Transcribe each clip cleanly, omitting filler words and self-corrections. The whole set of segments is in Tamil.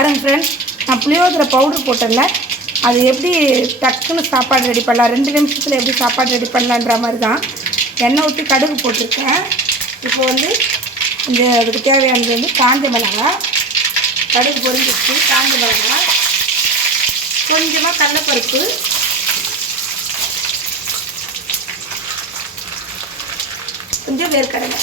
பாருங்கள் ஃப்ரெண்ட்ஸ், நான் புளியோதரை பவுடர் போட்டேன்ல, அது எப்படி டக்குன்னு சாப்பாடு ரெடி பண்ணலாம், 2 நிமிஷத்தில் எப்படி சாப்பாடு ரெடி பண்ணலான்ற மாதிரி தான். எண்ணெய் ஊற்றி கடுகு போட்டிருக்கேன். இப்போ வந்து இந்த அதுக்கு தேவையானது வந்து காஞ்ச மிளகாய், கடுகு பொரிஞ்சிச்சு, காஞ்ச மிளகாய், கொஞ்சமாக கடலைப்பருப்பு, கொஞ்சம் வேர்க்கடலை,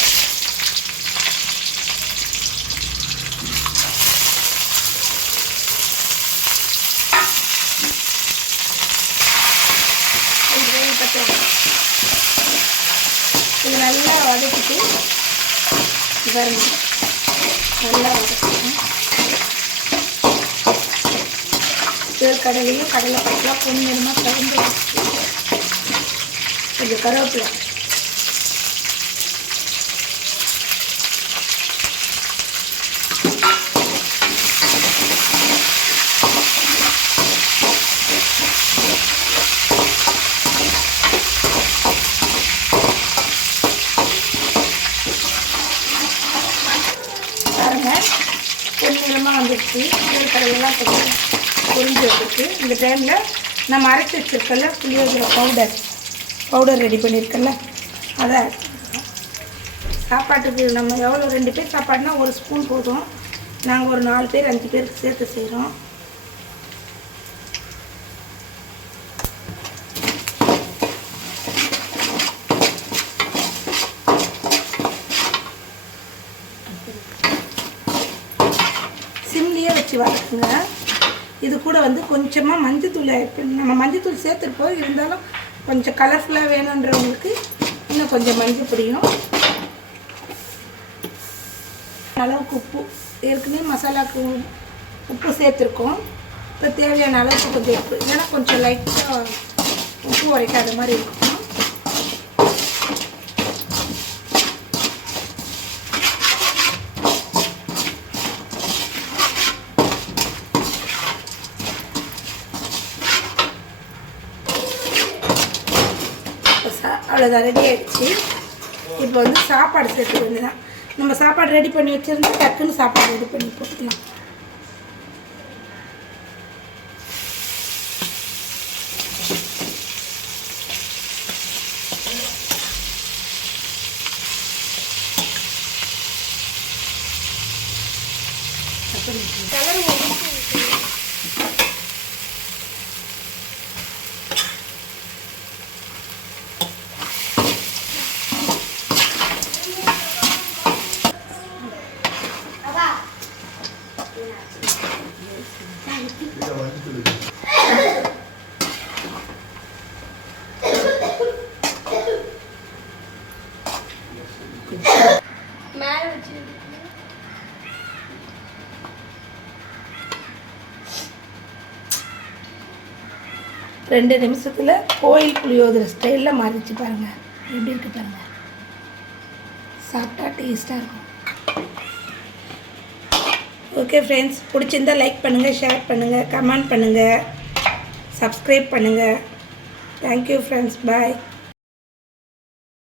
இது நல்லா வதக்கிட்டு நல்லா வதக்கணும். வேர்க்கடலையும் கடலை பருப்புலாம் கொஞ்சமாக கலந்து வச்சு கொஞ்சம் கருவேப்பிலை, பொன்னிறமாக வந்துடுச்சு. வேர்க்கடலையெல்லாம் கொஞ்சம் பொரிஞ்சு வச்சுருக்கு. இந்த டைமில் நம்ம அரைச்சி வச்சுருக்கல புளியோதரை பவுடர் ரெடி பண்ணியிருக்கல, அதை சாப்பாட்டுக்கு நம்ம எவ்வளோ 2 பேர் சாப்பாடுனா 1 ஸ்பூன் போதும். நாங்கள் ஒரு 4 பேர் 5 பேருக்கு சேர்த்து செய்கிறோம். சிம்லியே வச்சு வதக்குங்க. இது கூட வந்து கொஞ்சமாக மஞ்சத்தூள், நம்ம மஞ்சத்தூள் சேர்த்துருப்போம், இருந்தாலும் கொஞ்சம் கலர்ஃபுல்லாக வேணுன்றவங்களுக்கு இன்னும் கொஞ்சம் மஞ்சள் பொடியும், அளவுக்கு உப்பு, ஏற்கனவே மசாலாவுக்கு உப்பு சேர்த்துருக்கோம். இப்போ தேவையான அளவுக்கு கொஞ்சம் உப்பு, இல்லைன்னா கொஞ்சம் லைட்டாக உப்பு உரைக்காத மாதிரி இருக்கும். அவ்வளோதான், ரெடி ஆகிடுச்சு. இப்போ வந்து சாப்பாடு சேர்த்து வேண்டியதான். நம்ம சாப்பாடு ரெடி பண்ணி வச்சுருந்தா டக்குன்னு சாப்பாடு ரெடி பண்ணி போட்டுக்கலாம். மேலே வச்சு 2 நிமிஷத்தில் கோயில் புளியோதரை ஸ்டைலில் மாறிச்சு பாருங்கள். எப்படி இருக்குது பாருங்கள், சாப்பிட்டா டேஸ்ட்டாக இருக்கும். ஓகே ஃப்ரெண்ட்ஸ், பிடிச்சிருந்தால் லைக் பண்ணுங்கள், ஷேர் பண்ணுங்கள், கமெண்ட் பண்ணுங்கள், சப்ஸ்கிரைப் பண்ணுங்கள். தேங்க்யூ ஃப்ரெண்ட்ஸ், பாய்.